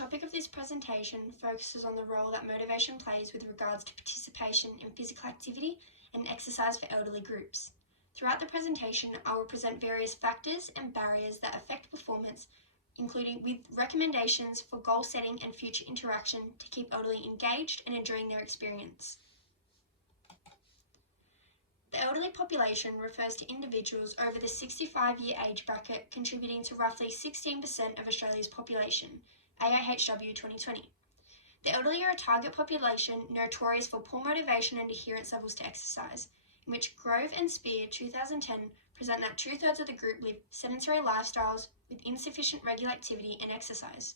topic of this presentation focuses on the role that motivation plays with regards to participation in physical activity and exercise for elderly groups. Throughout the presentation, I will present various factors and barriers that affect performance, including with recommendations for goal setting and future interaction to keep elderly engaged and enjoying their experience. The elderly population refers to individuals over the 65-year age bracket contributing to roughly 16% of Australia's population, AIHW 2020. The elderly are a target population notorious for poor motivation and adherence levels to exercise, in which Grove and Spear 2010 present that 2/3 of the group live sedentary lifestyles with insufficient regular activity and exercise.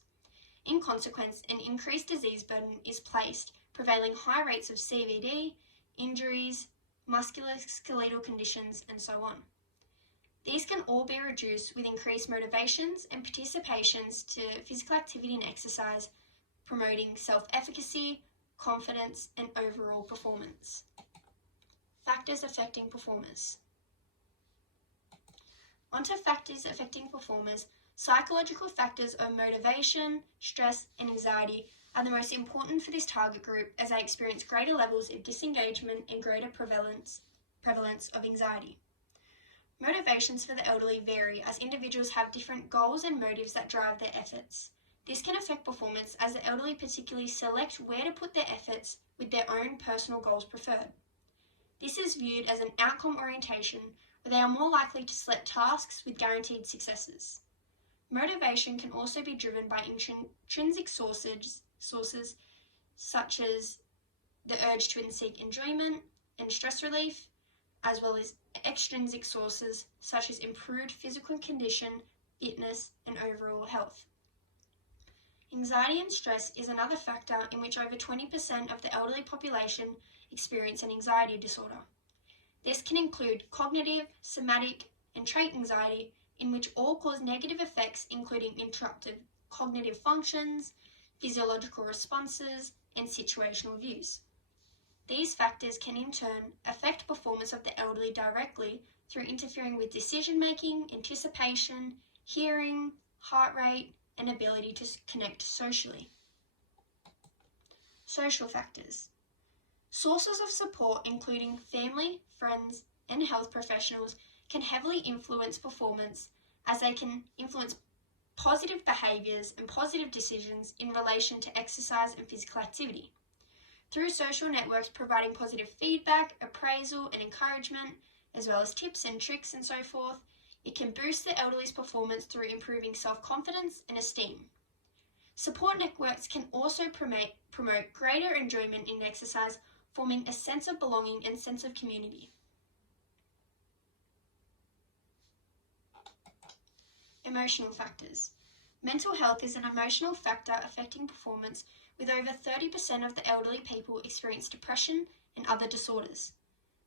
In consequence, an increased disease burden is placed, prevailing high rates of CVD, injuries, musculoskeletal conditions, and so on. These can all be reduced with increased motivations and participations to physical activity and exercise, promoting self-efficacy, confidence, and overall performance. Factors affecting performers. Onto factors affecting performers, psychological factors of motivation, stress, and anxiety are the most important for this target group as they experience greater levels of disengagement and greater prevalence of anxiety. Motivations for the elderly vary as individuals have different goals and motives that drive their efforts. This can affect performance as the elderly particularly select where to put their efforts with their own personal goals preferred. This is viewed as an outcome orientation where they are more likely to select tasks with guaranteed successes. Motivation can also be driven by intrinsic sources such as the urge to seek enjoyment and stress relief, as well as extrinsic sources such as improved physical condition, fitness, and overall health. Anxiety and stress is another factor in which over 20% of the elderly population experience an anxiety disorder. This can include cognitive, somatic, and trait anxiety, in which all cause negative effects including interrupted cognitive functions, physiological responses, and situational views. These factors can in turn affect performance of the elderly directly through interfering with decision-making, anticipation, hearing, heart rate, and ability to connect socially. Social factors. Sources of support including family, friends, and health professionals can heavily influence performance as they can influence positive behaviours and positive decisions in relation to exercise and physical activity. Through social networks providing positive feedback, appraisal, and encouragement, as well as tips and tricks and so forth, it can boost the elderly's performance through improving self-confidence and esteem. Support networks can also promote greater enjoyment in exercise, forming a sense of belonging and sense of community. Emotional factors. Mental health is an emotional factor affecting performance, with over 30% of the elderly people experience depression and other disorders.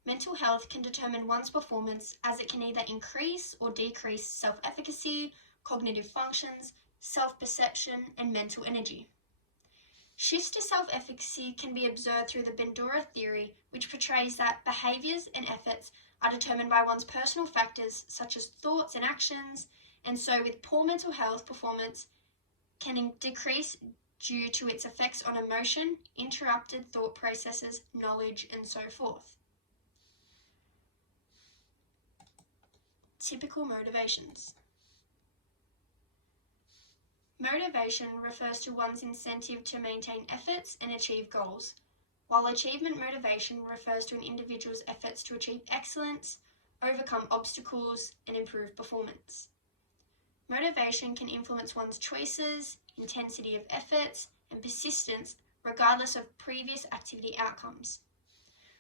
Mental health can determine one's performance as it can either increase or decrease self-efficacy, cognitive functions, self-perception, and mental energy. Shifts to self-efficacy can be observed through the Bandura theory, which portrays that behaviours and efforts are determined by one's personal factors such as thoughts and actions, and so with poor mental health, performance can decrease due to its effects on emotion, interrupted thought processes, knowledge, and so forth. Typical motivations. Motivation refers to one's incentive to maintain efforts and achieve goals, while achievement motivation refers to an individual's efforts to achieve excellence, overcome obstacles, and improve performance. Motivation can influence one's choices, intensity of efforts, and persistence regardless of previous activity outcomes.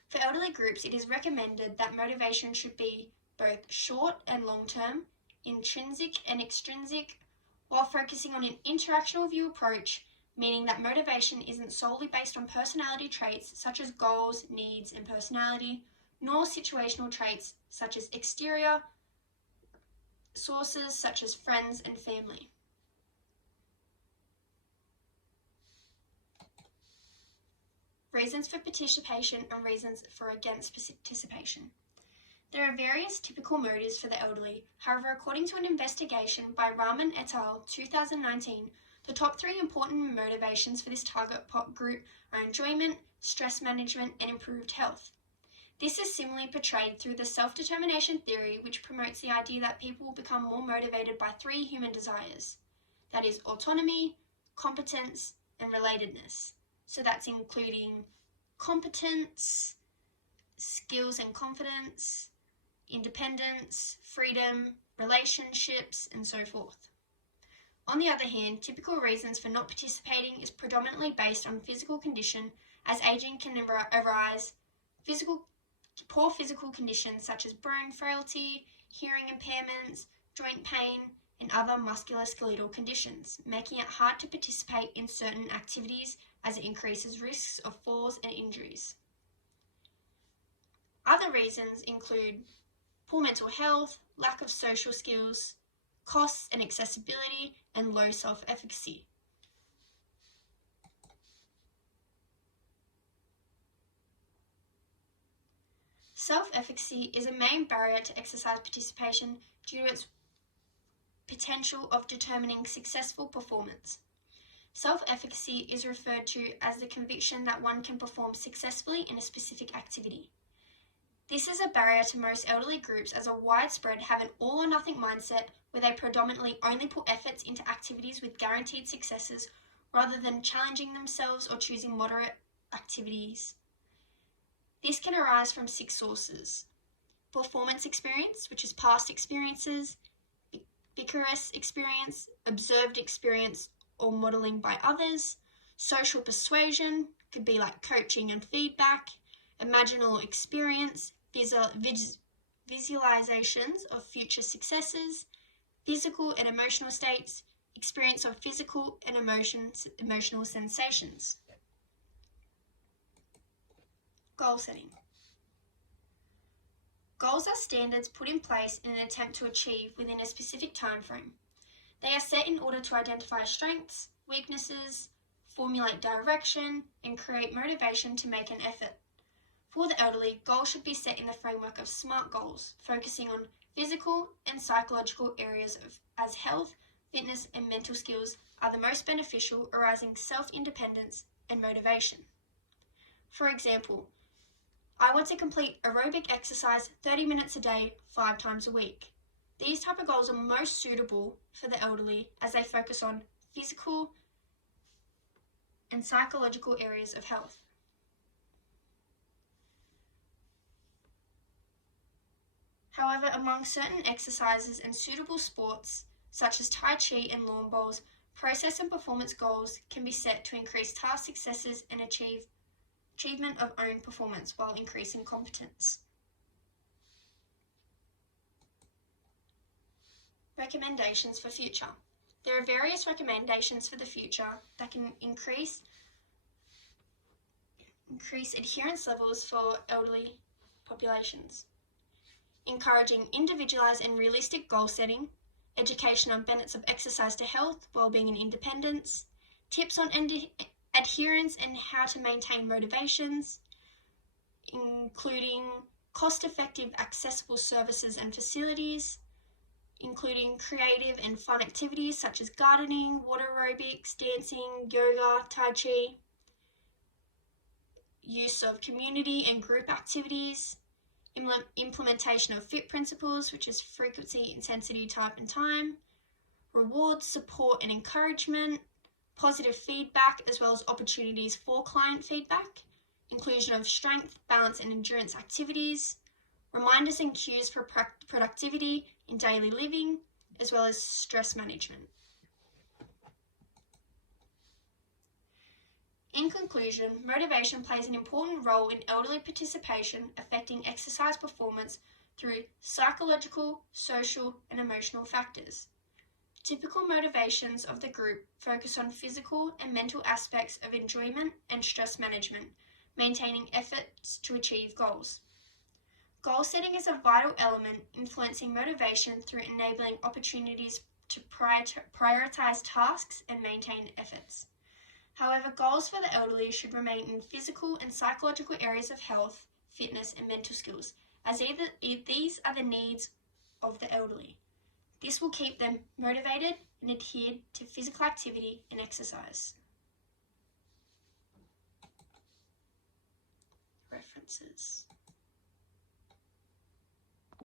For elderly groups, it is recommended that motivation should be both short and long-term, intrinsic and extrinsic, while focusing on an interactional view approach, meaning that motivation isn't solely based on personality traits such as goals, needs, and personality, nor situational traits such as exterior sources such as friends and family. Reasons for participation and reasons for against participation. There are various typical motives for the elderly. However, according to an investigation by Rahman et al. 2019, The top 3 important motivations for this target group are enjoyment, stress management, and improved health. This is similarly portrayed through the self-determination theory, which promotes the idea that people will become more motivated by 3 human desires. That is autonomy, competence, and relatedness. So that's including competence, skills and confidence, independence, freedom, relationships, and so forth. On the other hand, typical reasons for not participating is predominantly based on physical condition, as aging can arise poor physical conditions such as bone frailty, hearing impairments, joint pain, and other musculoskeletal conditions, making it hard to participate in certain activities as it increases risks of falls and injuries. Other reasons include poor mental health, lack of social skills, costs and accessibility, and low self-efficacy. Self-efficacy is a main barrier to exercise participation due to its potential of determining successful performance. Self-efficacy is referred to as the conviction that one can perform successfully in a specific activity. This is a barrier to most elderly groups, as a widespread have an all-or-nothing mindset where they predominantly only put efforts into activities with guaranteed successes rather than challenging themselves or choosing moderate activities. This can arise from 6 sources: performance experience, which is past experiences, Vicarous experience, observed experience or modelling by others, social persuasion, could be like coaching and feedback, imaginal experience, visualizations of future successes, physical and emotional states, experience of physical and emotional sensations. Goal setting. Goals are standards put in place in an attempt to achieve within a specific time frame. They are set in order to identify strengths, weaknesses, formulate direction, and create motivation to make an effort. For the elderly, goals should be set in the framework of SMART goals, focusing on physical and psychological areas as health, fitness, and mental skills are the most beneficial, arising self-independence and motivation. For example, I want to complete aerobic exercise 30 minutes a day, 5 times a week. These type of goals are most suitable for the elderly as they focus on physical and psychological areas of health. However, among certain exercises and suitable sports, such as Tai Chi and lawn bowls, process and performance goals can be set to increase task successes and achievement of own performance while increasing competence. Recommendations for future. There are various recommendations for the future that can increase adherence levels for elderly populations. Encouraging individualised and realistic goal setting, education on benefits of exercise to health, well-being and independence, tips on adherence and how to maintain motivations, including cost-effective accessible services and facilities, including creative and fun activities such as gardening, water aerobics, dancing, yoga, Tai Chi, use of community and group activities, implementation of FIT principles, which is frequency, intensity, type, and time, rewards, support, and encouragement, positive feedback, as well as opportunities for client feedback, inclusion of strength, balance, and endurance activities, reminders and cues for productivity in daily living, as well as stress management. In conclusion, motivation plays an important role in elderly participation, affecting exercise performance through psychological, social, and emotional factors. Typical motivations of the group focus on physical and mental aspects of enjoyment and stress management, maintaining efforts to achieve goals. Goal setting is a vital element influencing motivation through enabling opportunities to prioritize tasks and maintain efforts. However, goals for the elderly should remain in physical and psychological areas of health, fitness, and mental skills, as these are the needs of the elderly. This will keep them motivated and adhered to physical activity and exercise. References.